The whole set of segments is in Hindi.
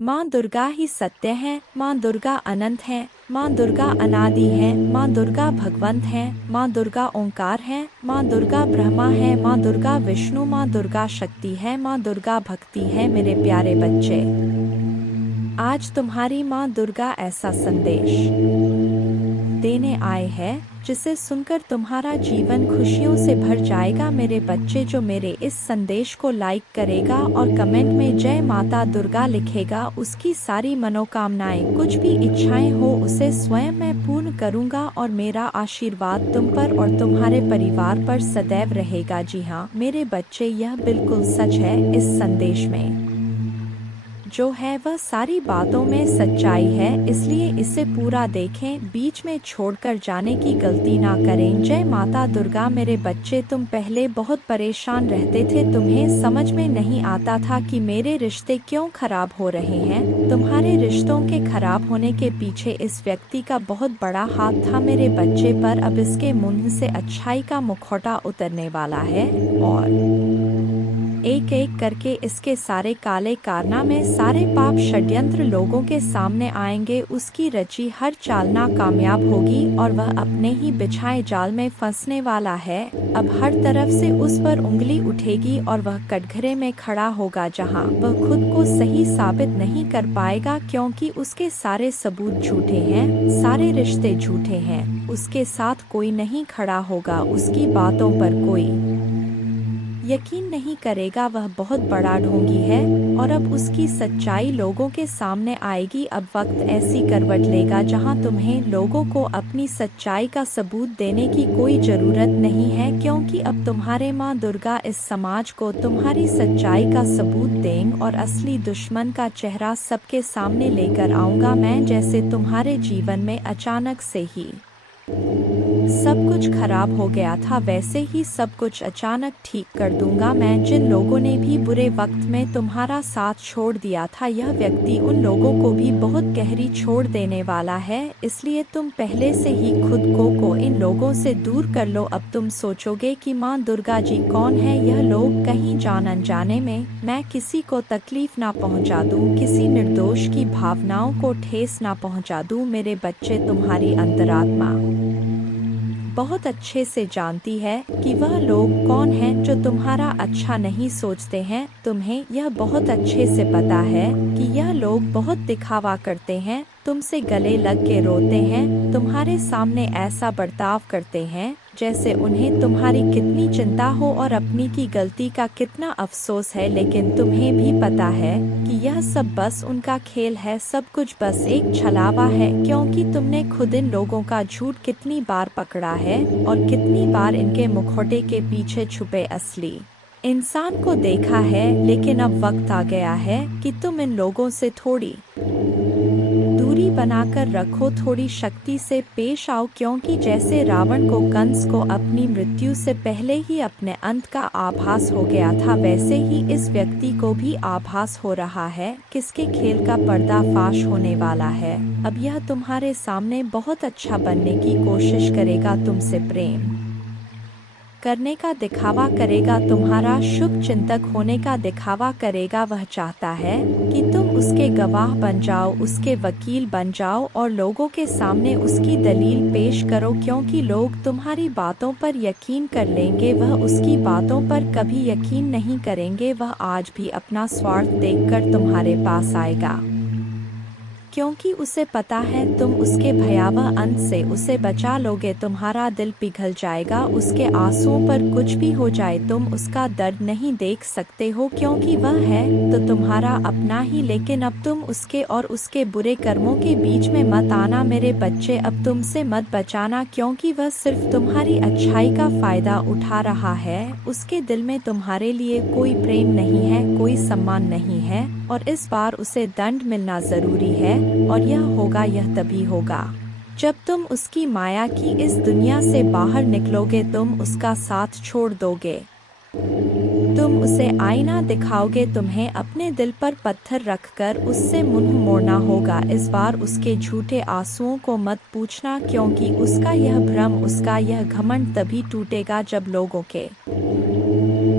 माँ दुर्गा ही सत्य है, माँ दुर्गा अनंत है, माँ दुर्गा अनादि है, माँ दुर्गा भगवंत है, माँ दुर्गा ओंकार है, माँ दुर्गा ब्रह्मा है, माँ दुर्गा विष्णु, माँ दुर्गा शक्ति है, माँ दुर्गा भक्ति है। मेरे प्यारे बच्चे, आज तुम्हारी माँ दुर्गा ऐसा संदेश देने आए हैं जिसे सुनकर तुम्हारा जीवन खुशियों से भर जाएगा। मेरे बच्चे, जो मेरे इस संदेश को लाइक करेगा और कमेंट में जय माता दुर्गा लिखेगा, उसकी सारी मनोकामनाएं, कुछ भी इच्छाएं हो, उसे स्वयं मैं पूर्ण करूंगा और मेरा आशीर्वाद तुम पर और तुम्हारे परिवार पर सदैव रहेगा। जी हाँ मेरे बच्चे, यह बिल्कुल सच है। इस संदेश में जो है वह सारी बातों में सच्चाई है, इसलिए इसे पूरा देखें, बीच में छोड़कर जाने की गलती ना करें। जय माता दुर्गा। मेरे बच्चे, तुम पहले बहुत परेशान रहते थे, तुम्हें समझ में नहीं आता था कि मेरे रिश्ते क्यों खराब हो रहे हैं। तुम्हारे रिश्तों के खराब होने के पीछे इस व्यक्ति का बहुत बड़ा हाथ था मेरे बच्चे, पर अब इसके मुंह से अच्छाई का मुखौटा उतरने वाला है और एक एक करके इसके सारे काले कारनामे, सारे पाप षड्यंत्र लोगों के सामने आएंगे। उसकी रची हर चाल नाकामयाब होगी और वह अपने ही बिछाए जाल में फंसने वाला है। अब हर तरफ से उस पर उंगली उठेगी और वह कटघरे में खड़ा होगा जहां वह खुद को सही साबित नहीं कर पाएगा, क्योंकि उसके सारे सबूत झूठे हैं, सारे रिश्ते झूठे हैं। उसके साथ कोई नहीं खड़ा होगा, उसकी बातों पर कोई यकीन नहीं करेगा। वह बहुत बड़ा ढोंगी है और अब उसकी सच्चाई लोगों के सामने आएगी। अब वक्त ऐसी करवट लेगा जहां तुम्हें लोगों को अपनी सच्चाई का सबूत देने की कोई जरूरत नहीं है, क्योंकि अब तुम्हारे माँ दुर्गा इस समाज को तुम्हारी सच्चाई का सबूत देंगे और असली दुश्मन का चेहरा सबके सामने लेकर आऊंगा मैं। जैसे तुम्हारे जीवन में अचानक से ही सब कुछ खराब हो गया था, वैसे ही सब कुछ अचानक ठीक कर दूंगा मैं। जिन लोगों ने भी बुरे वक्त में तुम्हारा साथ छोड़ दिया था, यह व्यक्ति उन लोगों को भी बहुत गहरी छोड़ देने वाला है, इसलिए तुम पहले से ही खुद को इन लोगों से दूर कर लो। अब तुम सोचोगे कि माँ दुर्गा जी कौन है, यह लोग कहीं जान अनजाने में मैं किसी को तकलीफ ना पहुँचा दूँ, किसी निर्दोष की भावनाओं को ठेस ना पहुँचा दूँ। मेरे बच्चे, तुम्हारी अंतरात्मा बहुत अच्छे से जानती है कि वह लोग कौन हैं जो तुम्हारा अच्छा नहीं सोचते हैं। तुम्हें यह बहुत अच्छे से पता है कि यह लोग बहुत दिखावा करते हैं, तुमसे गले लग के रोते हैं, तुम्हारे सामने ऐसा बर्ताव करते हैं जैसे उन्हें तुम्हारी कितनी चिंता हो और अपनी की गलती का कितना अफसोस है। लेकिन तुम्हें भी पता है कि यह सब बस उनका खेल है, सब कुछ बस एक छलावा है, क्योंकि तुमने खुद इन लोगों का झूठ कितनी बार पकड़ा है और कितनी बार इनके मुखौटे के पीछे छुपे असली इंसान को देखा है। लेकिन अब वक्त आ गया है कि तुम इन लोगों से थोड़ी दूरी बनाकर रखो, थोड़ी शक्ति से पेश आओ, क्योंकि जैसे रावण को कंस को अपनी मृत्यु से पहले ही अपने अंत का आभास हो गया था, वैसे ही इस व्यक्ति को भी आभास हो रहा है किसके खेल का पर्दाफाश होने वाला है। अब यह तुम्हारे सामने बहुत अच्छा बनने की कोशिश करेगा, तुमसे प्रेम करने का दिखावा करेगा, तुम्हारा शुभ चिंतक होने का दिखावा करेगा। वह चाहता है कि तुम उसके गवाह बन जाओ, उसके वकील बन जाओ और लोगों के सामने उसकी दलील पेश करो, क्योंकि लोग तुम्हारी बातों पर यकीन कर लेंगे, वह उसकी बातों पर कभी यकीन नहीं करेंगे। वह आज भी अपना स्वार्थ देखकर तुम्हारे पास आएगा, क्योंकि उसे पता है तुम उसके भयावह अंत से उसे बचा लोगे। तुम्हारा दिल पिघल जाएगा, उसके आंसुओं पर कुछ भी हो जाए तुम उसका दर्द नहीं देख सकते हो, क्योंकि वह है तो तुम्हारा अपना ही। लेकिन अब तुम उसके और उसके बुरे कर्मों के बीच में मत आना मेरे बच्चे, अब तुमसे मत बचाना, क्योंकि वह सिर्फ तुम्हारी अच्छाई का फायदा उठा रहा है। उसके दिल में तुम्हारे लिए कोई प्रेम नहीं है, कोई सम्मान नहीं है और इस बार उसे दंड मिलना जरूरी है। और यह तभी होगा जब तुम उसकी माया की इस दुनिया से बाहर निकलोगे, तुम उसका साथ छोड़ दोगे, तुम उसे आईना दिखाओगे, तुम्हें अपने दिल पर पत्थर रखकर उससे मुंह मोड़ना होगा। इस बार उसके झूठे आंसुओं को मत पूछना, क्योंकि उसका यह भ्रम, उसका यह घमंड तभी टूटेगा जब लोगों के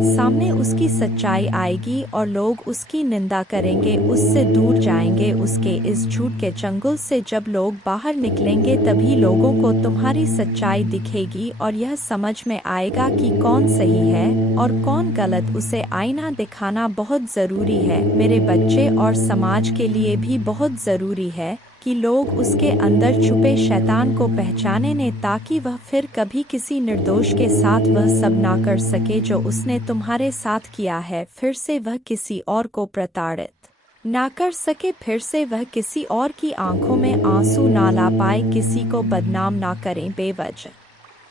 सामने उसकी सच्चाई आएगी और लोग उसकी निंदा करेंगे, उससे दूर जाएंगे। उसके इस झूठ के चंगुल से जब लोग बाहर निकलेंगे तभी लोगों को तुम्हारी सच्चाई दिखेगी और यह समझ में आएगा कि कौन सही है और कौन गलत। उसे आईना दिखाना बहुत ज़रूरी है मेरे बच्चे, और समाज के लिए भी बहुत ज़रूरी है कि लोग उसके अंदर छुपे शैतान को पहचाने ने, ताकि वह फिर कभी किसी निर्दोष के साथ वह सब ना कर सके जो उसने तुम्हारे साथ किया है। फिर से वह किसी और को प्रताड़ित ना कर सके, फिर से वह किसी और की आंखों में आंसू ना ला पाए, किसी को बदनाम ना करें बेवजह,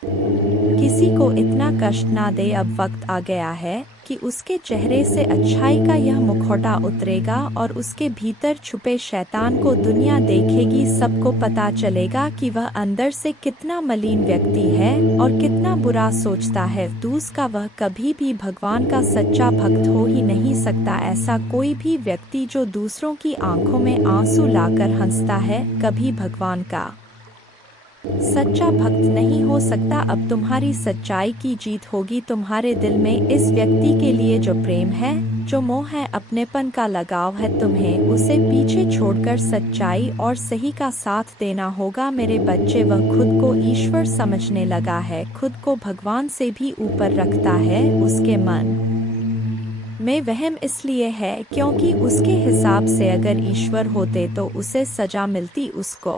किसी को इतना कष्ट ना दे। अब वक्त आ गया है कि उसके चेहरे से अच्छाई का यह मुखौटा उतरेगा और उसके भीतर छुपे शैतान को दुनिया देखेगी। सबको पता चलेगा कि वह अंदर से कितना मलिन व्यक्ति है और कितना बुरा सोचता है। दूसरा, वह कभी भी भगवान का सच्चा भक्त हो ही नहीं सकता। ऐसा कोई भी व्यक्ति जो दूसरों की आंखों में आंसू लाकर हंसता है, कभी भगवान का सच्चा भक्त नहीं हो सकता। अब तुम्हारी सच्चाई की जीत होगी। तुम्हारे दिल में इस व्यक्ति के लिए जो प्रेम है, जो मोह है, अपनेपन का लगाव है, तुम्हें उसे पीछे छोड़कर सच्चाई और सही का साथ देना होगा मेरे बच्चे। वह खुद को ईश्वर समझने लगा है, खुद को भगवान से भी ऊपर रखता है। उसके मन में वहम इसलिए है क्योंकि उसके हिसाब से अगर ईश्वर होते तो उसे सजा मिलती। उसको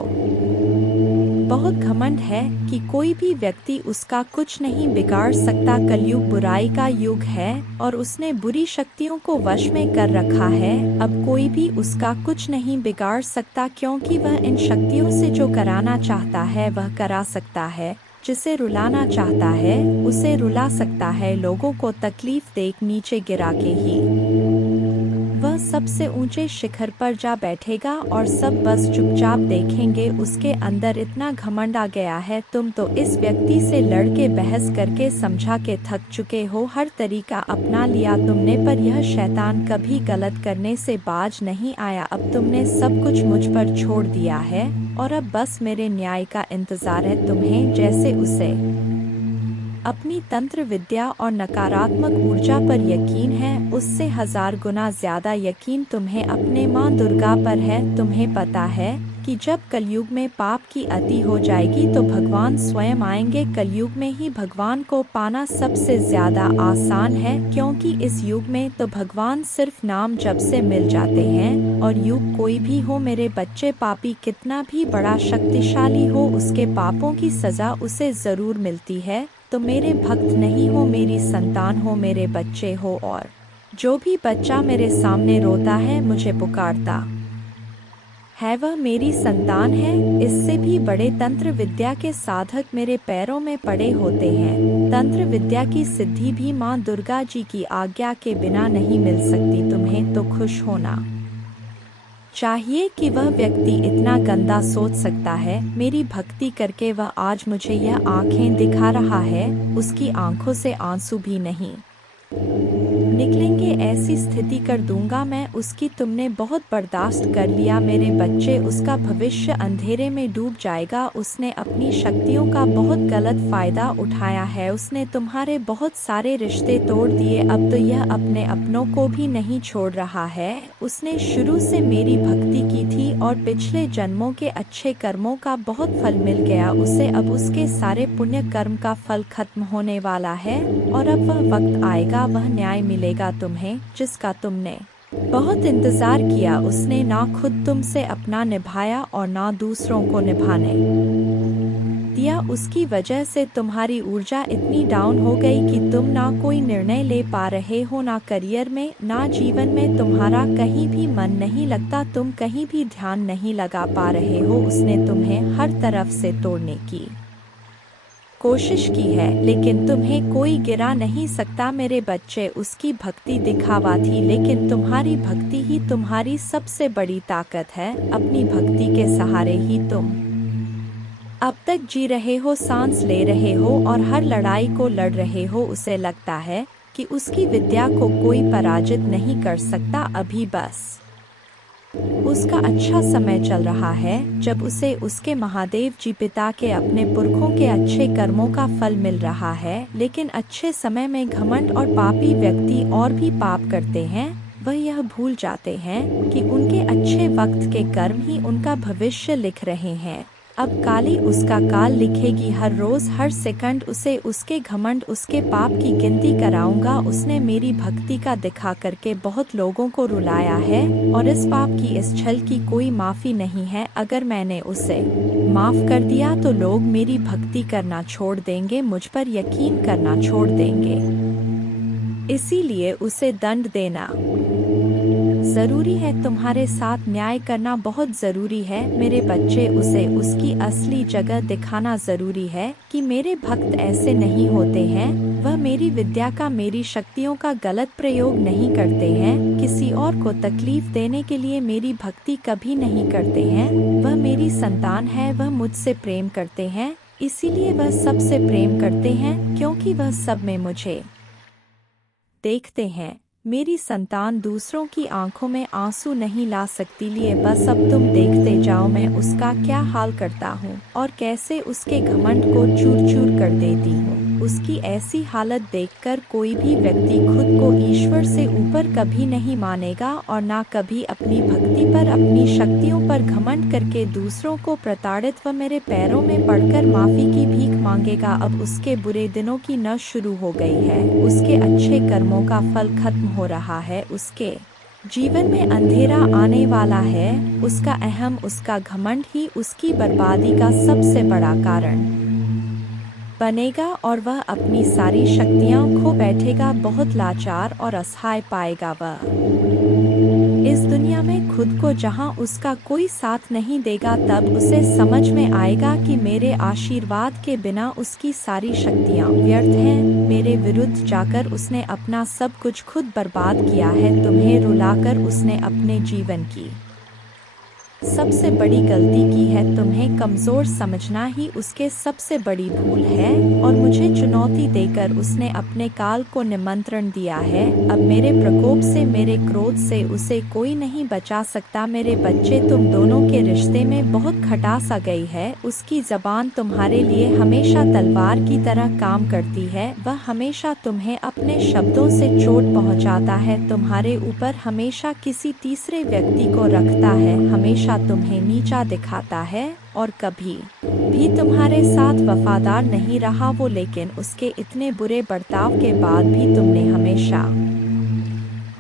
बहुत घमंड है कि कोई भी व्यक्ति उसका कुछ नहीं बिगाड़ सकता। कलयुग बुराई का युग है और उसने बुरी शक्तियों को वश में कर रखा है। अब कोई भी उसका कुछ नहीं बिगाड़ सकता, क्योंकि वह इन शक्तियों से जो कराना चाहता है वह करा सकता है, जिसे रुलाना चाहता है उसे रुला सकता है। लोगों को तकलीफ देख नीचे गिरा के ही वह सबसे ऊंचे शिखर पर जा बैठेगा और सब बस चुपचाप देखेंगे। उसके अंदर इतना घमंड आ गया है। तुम तो इस व्यक्ति से लड़के बहस करके समझा के थक चुके हो, हर तरीका अपना लिया तुमने, पर यह शैतान कभी गलत करने से बाज नहीं आया। अब तुमने सब कुछ मुझ पर छोड़ दिया है और अब बस मेरे न्याय का इंतजार है तुम्हें। जैसे उसे अपनी तंत्र विद्या और नकारात्मक ऊर्जा पर यकीन है, उससे 1000 गुना ज्यादा यकीन तुम्हें अपने माँ दुर्गा पर है। तुम्हें पता है कि जब कलयुग में पाप की अति हो जाएगी तो भगवान स्वयं आएंगे। कलयुग में ही भगवान को पाना सबसे ज्यादा आसान है, क्योंकि इस युग में तो भगवान सिर्फ नाम जप से मिल जाते हैं। और युग कोई भी हो मेरे बच्चे, पापी कितना भी बड़ा शक्तिशाली हो, उसके पापों की सजा उसे जरूर मिलती है। तो मेरे भक्त नहीं हो, मेरी संतान हो, मेरे बच्चे हो। और जो भी बच्चा मेरे सामने रोता है, मुझे पुकारता है, वह मेरी संतान है। इससे भी बड़े तंत्र विद्या के साधक मेरे पैरों में पड़े होते हैं। तंत्र विद्या की सिद्धि भी माँ दुर्गा जी की आज्ञा के बिना नहीं मिल सकती। तुम्हें तो खुश होना चाहिए कि वह व्यक्ति इतना गंदा सोच सकता है। मेरी भक्ति करके वह आज मुझे यह आंखें दिखा रहा है, उसकी आंखों से आंसू भी नहीं निकलेंगे। ऐसी स्थिति कर दूंगा मैं उसकी। तुमने बहुत बर्दाश्त कर लिया मेरे बच्चे, उसका भविष्य अंधेरे में डूब जाएगा। उसने अपनी शक्तियों का बहुत गलत फायदा उठाया है। उसने तुम्हारे बहुत सारे रिश्ते तोड़ दिए। अब तो यह अपने अपनों को भी नहीं छोड़ रहा है। उसने शुरू से मेरी भक्ति की थी और पिछले जन्मों के अच्छे कर्मों का बहुत फल मिल गया उसे। अब उसके सारे पुण्य कर्म का फल खत्म होने वाला है और अब वह वक्त आएगा, वह न्याय मिलेगा तुम्हें, जिसका तुमने बहुत इंतजार किया। उसने ना खुद तुमसे अपना निभाया और ना दूसरों को निभाने दिया। उसकी वजह से तुम्हारी ऊर्जा इतनी डाउन हो गई कि तुम ना कोई निर्णय ले पा रहे हो, ना करियर में, ना जीवन में। तुम्हारा कहीं भी मन नहीं लगता, तुम कहीं भी ध्यान नहीं लगा पा रहे हो। उसने तुम्हें हर तरफ से तोड़ने की कोशिश की है, लेकिन तुम्हें कोई गिरा नहीं सकता मेरे बच्चे। उसकी भक्ति दिखावा थी, लेकिन तुम्हारी भक्ति ही तुम्हारी सबसे बड़ी ताकत है। अपनी भक्ति के सहारे ही तुम अब तक जी रहे हो, सांस ले रहे हो और हर लड़ाई को लड़ रहे हो। उसे लगता है कि उसकी विद्या को कोई पराजित नहीं कर सकता। अभी बस उसका अच्छा समय चल रहा है, जब उसे उसके महादेव जी पिता के अपने पुरखों के अच्छे कर्मों का फल मिल रहा है। लेकिन अच्छे समय में घमंड और पापी व्यक्ति और भी पाप करते हैं। वह यह भूल जाते हैं कि उनके अच्छे वक्त के कर्म ही उनका भविष्य लिख रहे हैं। अब काली उसका काल लिखेगी, हर रोज हर सेकंड उसे उसके घमंड उसके पाप की गिनती कराऊंगा। उसने मेरी भक्ति का दिखा करके बहुत लोगों को रुलाया है और इस पाप की इस छल की कोई माफी नहीं है। अगर मैंने उसे माफ कर दिया तो लोग मेरी भक्ति करना छोड़ देंगे, मुझ पर यकीन करना छोड़ देंगे। इसीलिए उसे दंड देना जरूरी है। तुम्हारे साथ न्याय करना बहुत जरूरी है मेरे बच्चे। उसे उसकी असली जगह दिखाना जरूरी है कि मेरे भक्त ऐसे नहीं होते हैं। वह मेरी विद्या का, मेरी शक्तियों का गलत प्रयोग नहीं करते हैं। किसी और को तकलीफ देने के लिए मेरी भक्ति कभी नहीं करते हैं। वह मेरी संतान है, वह मुझसे प्रेम करते हैं, इसीलिए वह सबसे प्रेम करते हैं, क्योंकि वह सब में मुझे देखते हैं। मेरी संतान दूसरों की आंखों में आंसू नहीं ला सकती, लिए बस अब तुम देखते जाओ मैं उसका क्या हाल करता हूँ और कैसे उसके घमंड को चूर चूर कर देती हूँ। उसकी ऐसी हालत देखकर कोई भी व्यक्ति खुद को ईश्वर से ऊपर कभी नहीं मानेगा और ना कभी अपनी भक्ति पर, अपनी शक्तियों पर घमंड करके दूसरों को प्रताड़ित व मेरे पैरों में पड़कर माफी की भीख मांगेगा। अब उसके बुरे दिनों की न शुरू हो गई है, उसके अच्छे कर्मों का फल खत्म हो रहा है, उसके जीवन में अंधेरा आने वाला है। उसका अहम, उसका घमंड ही उसकी बर्बादी का सबसे बड़ा कारण बनेगा और वह अपनी सारी शक्तियां खो बैठेगा, बहुत लाचार और असहाय पाएगा वह इस दुनिया में खुद को, जहां उसका कोई साथ नहीं देगा। तब उसे समझ में आएगा कि मेरे आशीर्वाद के बिना उसकी सारी शक्तियां व्यर्थ हैं। मेरे विरुद्ध जाकर उसने अपना सब कुछ खुद बर्बाद किया है। तुम्हें रुलाकर उसने अपने जीवन की सबसे बड़ी गलती की है। तुम्हें कमजोर समझना ही उसके सबसे बड़ी भूल है और मुझे चुनौती देकर उसने अपने काल को निमंत्रण दिया है। अब मेरे प्रकोप से, मेरे क्रोध से उसे कोई नहीं बचा सकता। मेरे बच्चे, तुम दोनों के रिश्ते में बहुत खटास आ गई है। उसकी जबान तुम्हारे लिए हमेशा तलवार की तरह काम करती है। वह हमेशा तुम्हें अपने शब्दों से चोट पहुंचाता है, तुम्हारे ऊपर हमेशा किसी तीसरे व्यक्ति को रखता है, हमेशा तुम्हें नीचा दिखाता है और कभी भी तुम्हारे साथ वफादार नहीं रहा वो। लेकिन उसके इतने बुरे बर्ताव के बाद भी तुमने हमेशा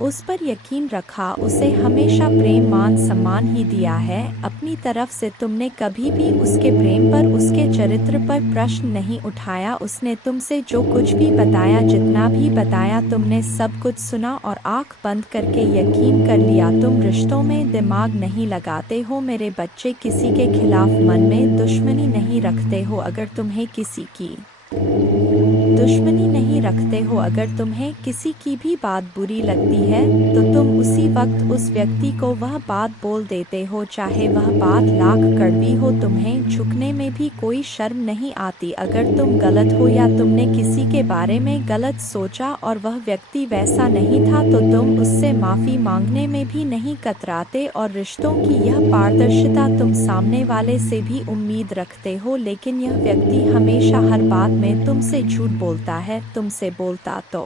उस पर यकीन रखा, उसे हमेशा प्रेम, मान, सम्मान ही दिया है। अपनी तरफ से तुमने कभी भी उसके प्रेम पर, उसके चरित्र पर प्रश्न नहीं उठाया। उसने तुमसे जो कुछ भी बताया, जितना भी बताया, तुमने सब कुछ सुना और आंख बंद करके यकीन कर लिया। तुम रिश्तों में दिमाग नहीं लगाते हो मेरे बच्चे, किसी के खिलाफ मन में दुश्मनी नहीं रखते हो। अगर तुम्हें किसी की दुश्मनी नहीं रखते हो, अगर तुम्हें किसी की भी बात बुरी लगती है तो तुम उसी वक्त उस व्यक्ति को वह बात बोल देते हो, चाहे वह बात लाख कड़वी हो। तुम्हें झुकने में भी कोई शर्म नहीं आती। अगर तुम गलत हो या तुमने किसी के बारे में गलत सोचा और वह व्यक्ति वैसा नहीं था तो तुम उससे माफी मांगने में भी नहीं कतराते। और रिश्तों की यह पारदर्शिता तुम सामने वाले से भी उम्मीद रखते हो, लेकिन यह व्यक्ति हमेशा हर बात में तुमसे झूठ बोलता है। तुमसे बोलता तो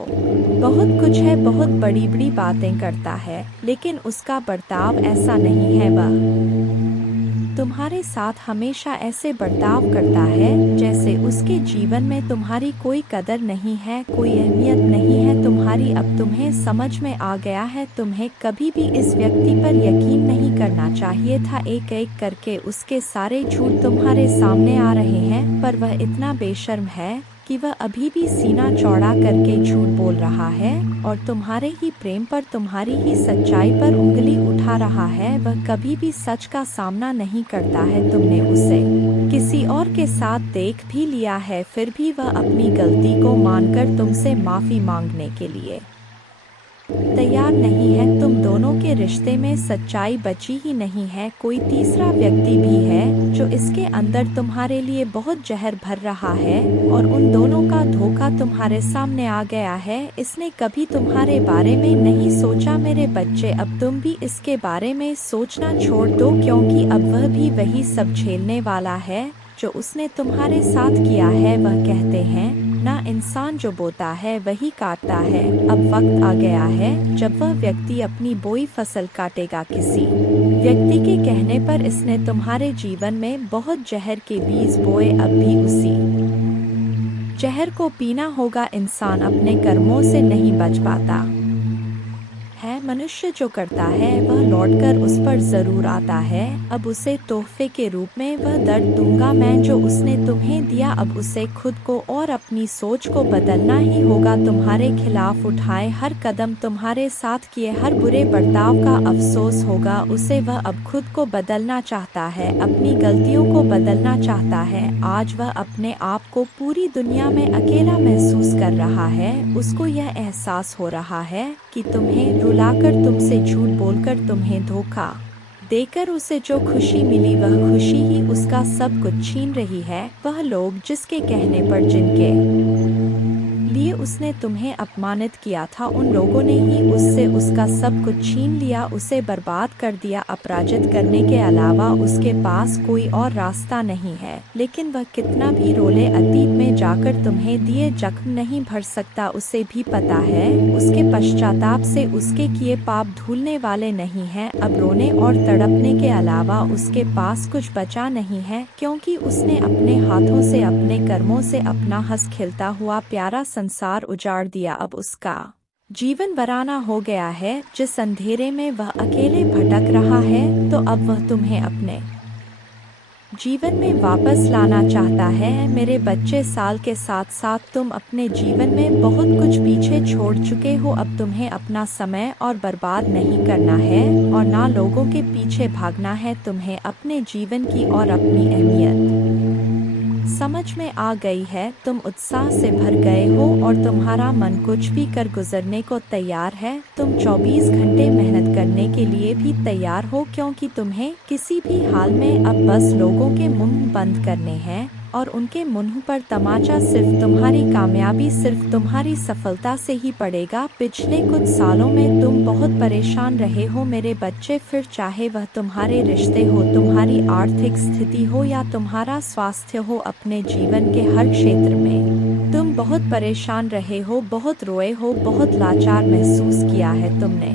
बहुत कुछ है, बहुत बड़ी बड़ी बातें करता है, लेकिन उसका बर्ताव ऐसा नहीं है। वह तुम्हारे साथ हमेशा ऐसे बर्ताव करता है जैसे उसके जीवन में तुम्हारी कोई कदर नहीं है, कोई अहमियत नहीं है तुम्हारी। अब तुम्हें समझ में आ गया है, तुम्हें कभी भी इस व्यक्ति पर यकीन नहीं करना चाहिए था। एक एक करके उसके सारे झूठ तुम्हारे सामने आ रहे हैं, पर वह इतना बेशर्म है कि वह अभी भी सीना चौड़ा करके झूठ बोल रहा है और तुम्हारे ही प्रेम पर, तुम्हारी ही सच्चाई पर उंगली उठा रहा है। वह कभी भी सच का सामना नहीं करता है। तुमने उसे किसी और के साथ देख भी लिया है, फिर भी वह अपनी गलती को मानकर तुमसे माफी मांगने के लिए तैयार नहीं है। तुम दोनों के रिश्ते में सच्चाई बची ही नहीं है। कोई तीसरा व्यक्ति भी है जो इसके अंदर तुम्हारे लिए बहुत जहर भर रहा है और उन दोनों का धोखा तुम्हारे सामने आ गया है। इसने कभी तुम्हारे बारे में नहीं सोचा मेरे बच्चे। अब तुम भी इसके बारे में सोचना छोड़ दो, क्योंकि अब वह भी वही सब झेलने वाला है जो उसने तुम्हारे साथ किया है। वह कहते हैं ना, इंसान जो बोता है वही काटता है। अब वक्त आ गया है जब वह व्यक्ति अपनी बोई फसल काटेगा। किसी व्यक्ति के कहने पर इसने तुम्हारे जीवन में बहुत जहर के बीज बोए। अब भी उसी जहर को पीना होगा। इंसान अपने कर्मों से नहीं बच पाता है। मनुष्य जो करता है वह लौटकर उस पर जरूर आता है। अब उसे तोहफे के रूप में वह दर्द दूंगा मैं जो उसने तुम्हें दिया। अब उसे खुद को और अपनी सोच को बदलना ही होगा। तुम्हारे खिलाफ उठाए हर कदम, तुम्हारे साथ किए हर बुरे बर्ताव का अफसोस होगा उसे। वह अब खुद को बदलना चाहता है, अपनी गलतियों को बदलना चाहता है। आज वह अपने आप को पूरी दुनिया में अकेला महसूस कर रहा है। उसको यह एहसास हो रहा है कि तुम्हें रुलाकर, तुमसे झूठ बोलकर, तुम्हें धोखा देकर उसे जो खुशी मिली वह खुशी ही उसका सब कुछ छीन रही है। वह लोग जिसके कहने पर, जिनके लिए उसने तुम्हें अपमानित किया था, उन लोगों ने ही उससे उसका सब कुछ छीन लिया, उसे बर्बाद कर दिया। अपराजित करने के अलावा उसके पास कोई और रास्ता नहीं है। लेकिन वह कितना भी रोले, अतीत में जाकर तुम्हें दिए जख्म नहीं भर सकता। उसे भी पता है उसके पश्चाताप से उसके किए पाप धुलने वाले नहीं हैं। अब रोने और तड़पने के अलावा उसके पास कुछ बचा नहीं है, क्योंकि उसने अपने हाथों से, अपने कर्मों से अपना हंस खिलता हुआ प्यारा संसार उजाड़ दिया। अब उसका जीवन वीराना हो गया है। जिस अंधेरे में वह अकेले भटक रहा है, तो अब वह तुम्हें अपने जीवन में वापस लाना चाहता है। मेरे बच्चे, साल के साथ साथ तुम अपने जीवन में बहुत कुछ पीछे छोड़ चुके हो। अब तुम्हें अपना समय और बर्बाद नहीं करना है और ना लोगों के पीछे भागना है। तुम्हें अपने जीवन की और अपनी अहमियत समझ में आ गई है। तुम उत्साह से भर गए हो और तुम्हारा मन कुछ भी कर गुजरने को तैयार है। तुम 24 घंटे मेहनत करने के लिए भी तैयार हो, क्योंकि तुम्हें किसी भी हाल में अब बस लोगों के मुंह बंद करने हैं और उनके मुंह पर तमाचा सिर्फ तुम्हारी कामयाबी, सिर्फ तुम्हारी सफलता से ही पड़ेगा। पिछले कुछ सालों में तुम बहुत परेशान रहे हो मेरे बच्चे, फिर चाहे वह तुम्हारे रिश्ते हो, तुम्हारी आर्थिक स्थिति हो या तुम्हारा स्वास्थ्य हो, अपने जीवन के हर क्षेत्र में तुम बहुत परेशान रहे हो, बहुत रोए हो, बहुत लाचार महसूस किया है तुमने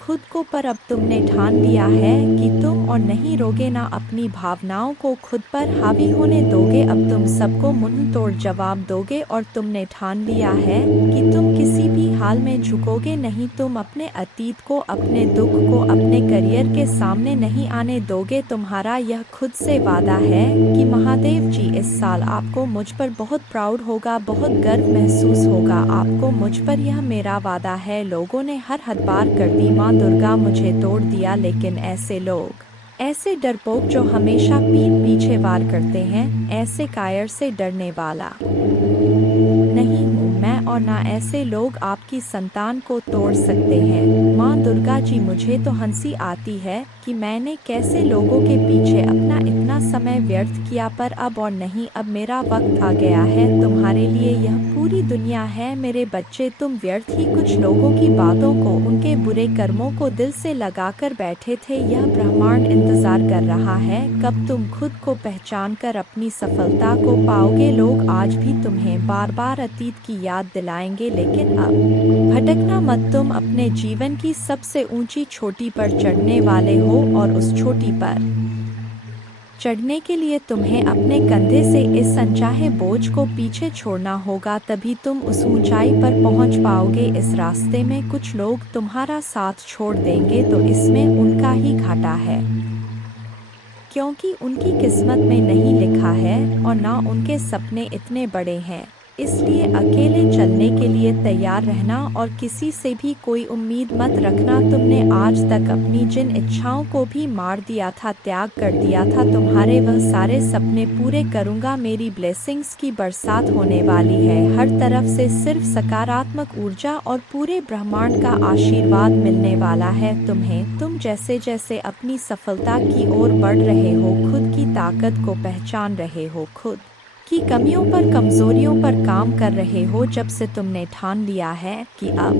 खुद को। पर अब तुमने ठान लिया है कि तुम और नहीं रोगे, ना अपनी भावनाओं को खुद पर हावी होने दोगे। अब तुम सबको मुंह तोड़ जवाब दोगे और तुमने ठान लिया है कि तुम किसी भी हाल में झुकोगे नहीं। तुम अपने अतीत को, अपने दुख को, अपने करियर के सामने नहीं आने दोगे। तुम्हारा यह खुद से वादा है कि महादेव जी, इस साल आपको मुझ पर बहुत प्राउड होगा, बहुत गर्व महसूस होगा आपको मुझ पर। यह मेरा वादा है। लोगों ने हर हद पार कर दी, माँ दुर्गा मुझे तोड़ दिया, लेकिन ऐसे लोग, ऐसे डरपोक जो हमेशा पीठ पीछे वार करते हैं, ऐसे कायर से डरने वाला नहीं हूँ मैं, और ना ऐसे लोग आपकी संतान को तोड़ सकते हैं। माँ दुर्गा जी, मुझे तो हंसी आती है कि मैंने कैसे लोगों के पीछे अपना इतना समय व्यर्थ किया, पर अब और नहीं, अब मेरा वक्त आ गया है। तुम्हारे लिए यह पूरी दुनिया है मेरे बच्चे। तुम व्यर्थ ही कुछ लोगों की बातों को, उनके बुरे कर्मों को दिल से लगाकर बैठे थे। यह ब्रह्मांड इंतजार कर रहा है कब तुम खुद को पहचान कर अपनी सफलता को पाओगे। लोग आज भी तुम्हें बार बार अतीत की याद दिलाएंगे, लेकिन अब भटकना मत। तुम अपने जीवन की सबसे ऊंची चोटी पर चढ़ने वाले हो और उस चोटी पर चढ़ने के लिए तुम्हें अपने कंधे से इस अनचाहे बोझ को पीछे छोड़ना होगा, तभी तुम उस ऊंचाई पर पहुंच पाओगे। इस रास्ते में कुछ लोग तुम्हारा साथ छोड़ देंगे, तो इसमें उनका ही घाटा है, क्योंकि उनकी किस्मत में नहीं लिखा है और ना उनके सपने इतने बड़े हैं। इसलिए अकेले चलने के लिए तैयार रहना और किसी से भी कोई उम्मीद मत रखना। तुमने आज तक अपनी जिन इच्छाओं को भी मार दिया था, त्याग कर दिया था, तुम्हारे वह सारे सपने पूरे करूँगा। मेरी ब्लेसिंग्स की बरसात होने वाली है, हर तरफ से सिर्फ सकारात्मक ऊर्जा और पूरे ब्रह्मांड का आशीर्वाद मिलने वाला है तुम्हें। तुम जैसे जैसे अपनी सफलता की ओर बढ़ रहे हो, खुद की ताकत को पहचान रहे हो, खुद की कमियों पर, कमजोरियों पर काम कर रहे हो। जब से तुमने ठान लिया है कि अब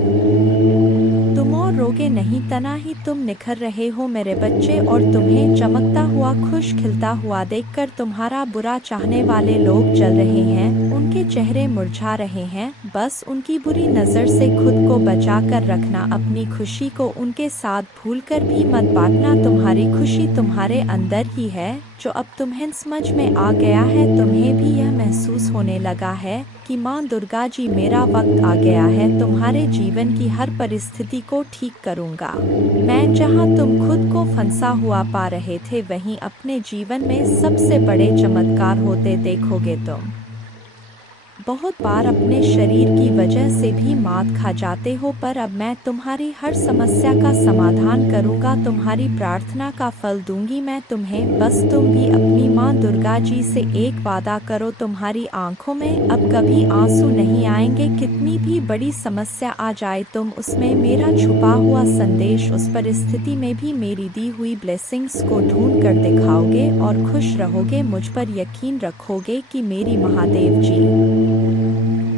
तुम और रोगे नहीं, तना ही तुम निखर रहे हो मेरे बच्चे। और तुम्हें चमकता हुआ, खुश खिलता हुआ देखकर तुम्हारा बुरा चाहने वाले लोग जल रहे हैं, उनके चेहरे मुरझा रहे हैं। बस उनकी बुरी नज़र से खुद को बचा कर रखना। अपनी खुशी को उनके साथ भूलकर भी मत बांटना। तुम्हारी खुशी तुम्हारे अंदर ही है, जो अब तुम्हें समझ में आ गया है। तुम्हें भी यह महसूस होने लगा है कि माँ दुर्गा जी, मेरा वक्त आ गया है, तुम्हारे जीवन की हर परिस्थिति को ठीक करूँगा। मैं जहाँ तुम खुद को फंसा हुआ पा रहे थे, वहीं अपने जीवन में सबसे बड़े चमत्कार होते देखोगे तुम। बहुत बार अपने शरीर की वजह से भी मात खा जाते हो, पर अब मैं तुम्हारी हर समस्या का समाधान करूंगा, तुम्हारी प्रार्थना का फल दूंगी मैं तुम्हें। बस तुम भी अपनी माँ दुर्गा जी से एक वादा करो, तुम्हारी आंखों में अब कभी आंसू नहीं आएंगे। कितनी भी बड़ी समस्या आ जाए, तुम उसमें मेरा छुपा हुआ संदेश, उस परिस्थिति में भी मेरी दी हुई ब्लेसिंग्स को ढूंढ कर दिखाओगे और खुश रहोगे। मुझ पर यकीन रखोगे कि मेरी महादेव जी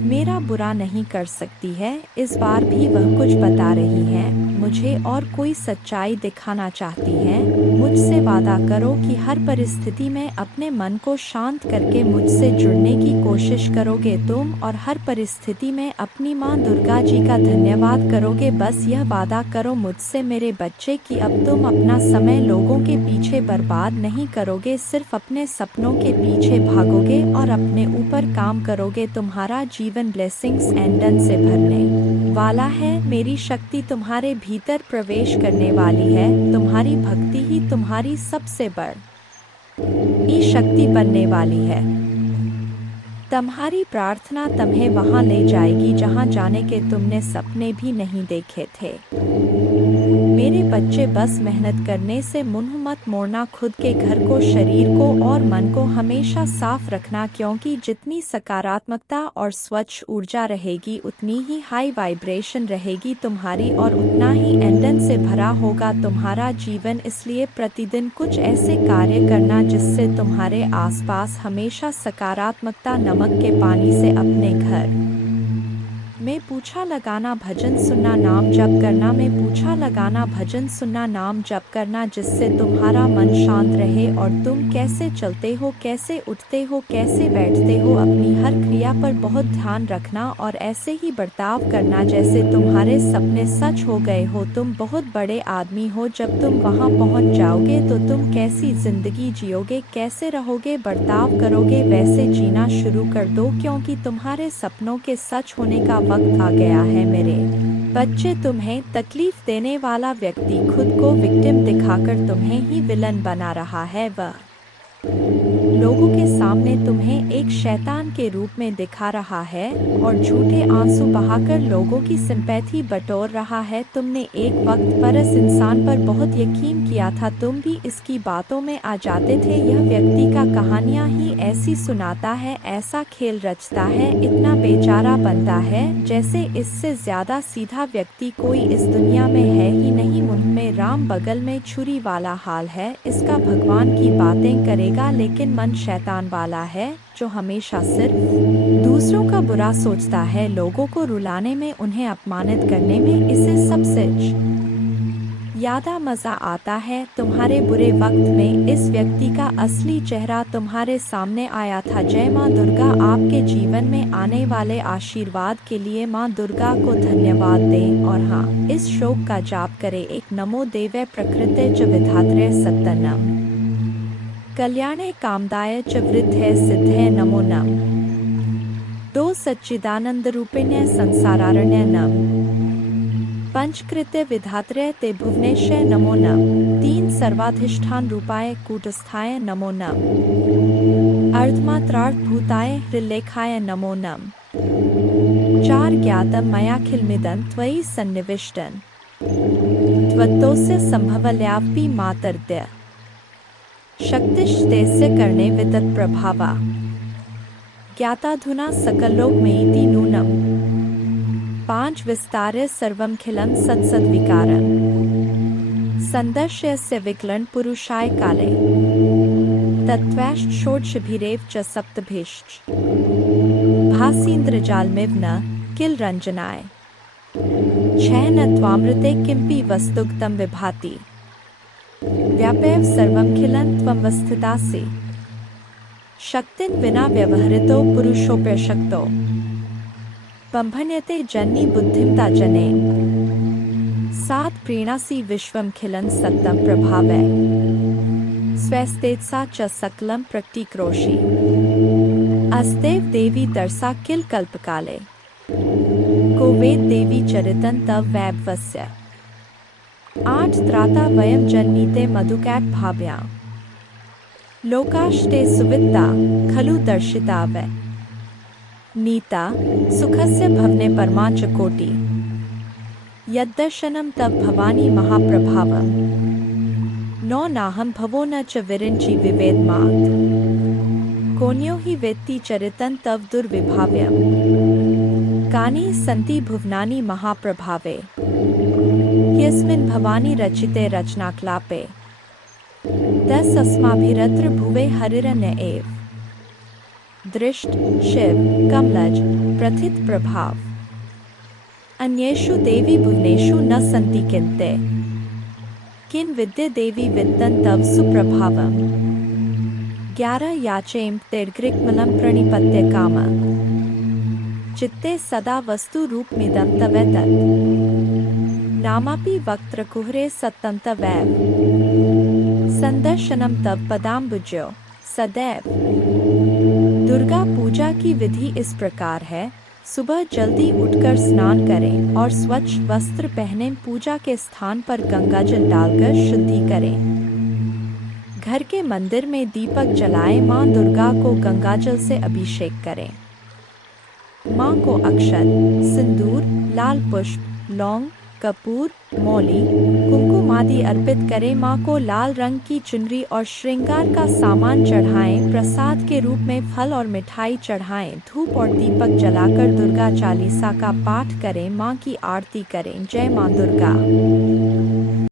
मेरा बुरा नहीं कर सकती है। इस बार भी वह कुछ बता रही है मुझे और कोई सच्चाई दिखाना चाहती है। मुझसे वादा करो कि हर परिस्थिति में अपने मन को शांत करके मुझसे जुड़ने की कोशिश करोगे तुम, और हर परिस्थिति में अपनी माँ दुर्गा जी का धन्यवाद करोगे। बस यह वादा करो मुझसे मेरे बच्चे कि अब तुम अपना समय लोगों के पीछे बर्बाद नहीं करोगे, सिर्फ अपने सपनों के पीछे भागोगे और अपने ऊपर काम करोगे। तुम्हारा जीवन ब्लेसिंग्स एंडन से भरने वाला है। मेरी शक्ति तुम्हारे भीतर प्रवेश करने वाली है। तुम्हारी भक्ति ही तुम्हारी सबसे बड़ी शक्ति बनने वाली है। तुम्हारी प्रार्थना तुम्हें वहां ले जाएगी जहां जाने के तुमने सपने भी नहीं देखे थे। मेरे बच्चे, बस मेहनत करने से मुंह मत मोड़ना। खुद के घर को, शरीर को और मन को हमेशा साफ रखना, क्योंकि जितनी सकारात्मकता और स्वच्छ ऊर्जा रहेगी, उतनी ही हाई वाइब्रेशन रहेगी तुम्हारी और उतना ही एंडन से भरा होगा तुम्हारा जीवन। इसलिए प्रतिदिन कुछ ऐसे कार्य करना जिससे तुम्हारे आसपास हमेशा सकारात्मकता, नमक के पानी से अपने घर में पूछा लगाना, भजन सुनना, नाम जप करना, में पूछा लगाना, भजन सुनना, नाम जप करना, जिससे तुम्हारा मन शांत रहे और तुम कैसे चलते हो, कैसे उठते हो, कैसे बैठते हो, अपनी हर क्रिया पर बहुत ध्यान रखना और ऐसे ही बर्ताव करना जैसे तुम्हारे सपने सच हो गए हो। तुम बहुत बड़े आदमी हो। जब तुम वहां पहुंच जाओगे तो तुम कैसी जिंदगी जियोगे, कैसे रहोगे, बर्ताव करोगे, वैसे जीना शुरू कर दो, क्योंकि तुम्हारे सपनों के सच होने का वक्त आ गया है मेरे बच्चे। तुम्हें तकलीफ देने वाला व्यक्ति खुद को विक्टिम दिखाकर तुम्हें ही विलन बना रहा है। वह लोगों के सामने तुम्हें एक शैतान के रूप में दिखा रहा है और झूठे आंसू बहाकर लोगों की सिंपैथी बटोर रहा है। तुमने एक वक्त पर इस इंसान पर बहुत यकीन किया था, तुम भी इसकी बातों में आ जाते थे। यह व्यक्ति का कहानियां ही ऐसी सुनाता है, ऐसा खेल रचता है, इतना बेचारा बनता है जैसे इससे ज्यादा सीधा व्यक्ति कोई इस दुनिया में है ही नहीं। मुंह में राम, बगल में छुरी वाला हाल है इसका। भगवान की बातें करेगा लेकिन मन शैतान वाला है, जो हमेशा सिर्फ दूसरों का बुरा सोचता है, लोगों को रुलाने में, उन्हें अपमानित करने में इसे सबसे ज्यादा मजा आता है। तुम्हारे बुरे वक्त में इस व्यक्ति का असली चेहरा तुम्हारे सामने आया था। जय माँ दुर्गा। आपके जीवन में आने वाले आशीर्वाद के लिए माँ दुर्गा को धन्यवाद दें और हाँ, इस श्लोक का जाप करें। एक नमो देवे प्रकृते च विधात्रे सत्तनम कल्याणे कामदाय च वृद्धे सिद्धे नमो नम। 2 सच्चिदानंद रूपिण्य संसारारण्य नम। पंचकृत्य विधात्रे ते भुवनेश्वर नमो नम। 3 सर्वाधिष्ठान रूपाय कूटस्थाय नमो नम। अर्धमात्रार्थ भूताय हृलेखाय नमो नम। 4 ज्ञातं मयाखिलमिदं त्वयि सन्निविष्टं त्वत्तोस्य सम्भवल्यापि मातर्द्य शक्तिस्तेस्य कर्णे वितत्प्रभावा ज्ञाताधुना सकललोकमेति नूनं 5 विस्तार्य सर्वमखिलं सत्सद्विकारं सन्दर्श्यस्य विक्लन् पुरुषाय काले तत्त्वैश्च षोडशभिरेव च सप्तभिश्च भासीन्द्रजालमिव न किल रञ्जनाय छैन त्वामृते किमपि वस्तुगतं विभाति व्यापैव सर्वमखिलं त्वमवस्थितासि शक्तिं विना व्यवहृतो पुरुषोऽप्यशक्तो बम्भन्यते जन्नी बुद्धिमता जनेन सात् प्रीणासि विश्वमखिलं सत्तं प्रभावै स्वस्तेजसा च सकलं प्रकटीकरोषि अस्तेव देवी तरसा किल कल्पकाले को वेद देवी चरितं तव वैभवस्य 8 त्राता वयं जन्मीते मधुकैट भाव्यां लोकाश्ते सुवित्ता खलु दर्शिता वै नीता सुखस्य भवने परमा च कोटि यद्दर्शनं तव भवानी महाप्रभावम् नो नाहं भवो न च विरिञ्चि विवेदमात् कोन्यो हि वेत्ति चरितं तव दुर्विभाव्यम् कानि सन्ति भुवनानि महाप्रभावे यस्मिन् भवानी रचिते रचनाक्लापे तस्माभिरत्र भुवे हरिरन्य एव दृष्ट शिव कमलज प्रथित प्रभाव अन्येषु देवी भुवनेषु न सन्ति किन्ते किन विद्ये देवी वित्तं तव सुप्रभावम् 11 याचेम तेर्ग्रिक्मलं प्रणिपत्य काम चित्ते सदा वस्तु रूपमिदं तवेतत् नामापि वक्त्रकुहरे सत्तं तवैव संदर्शनं तव पदाम्बुजो सदैव दुर्गा पूजा की विधि इस प्रकार है। सुबह जल्दी उठकर स्नान करें और स्वच्छ वस्त्र पहनें। पूजा के स्थान पर गंगाजल डालकर शुद्धि करें। घर के मंदिर में दीपक जलाएं। मां दुर्गा को गंगाजल से अभिषेक करें। मां को अक्षत, सिंदूर, लाल पुष्प, लौंग, कपूर, मौली, कुमकुम आदि अर्पित करें। मां को लाल रंग की चुनरी और श्रृंगार का सामान चढ़ाएं। प्रसाद के रूप में फल और मिठाई चढ़ाएं। धूप और दीपक जलाकर दुर्गा चालीसा का पाठ करें। मां की आरती करें। जय मां दुर्गा।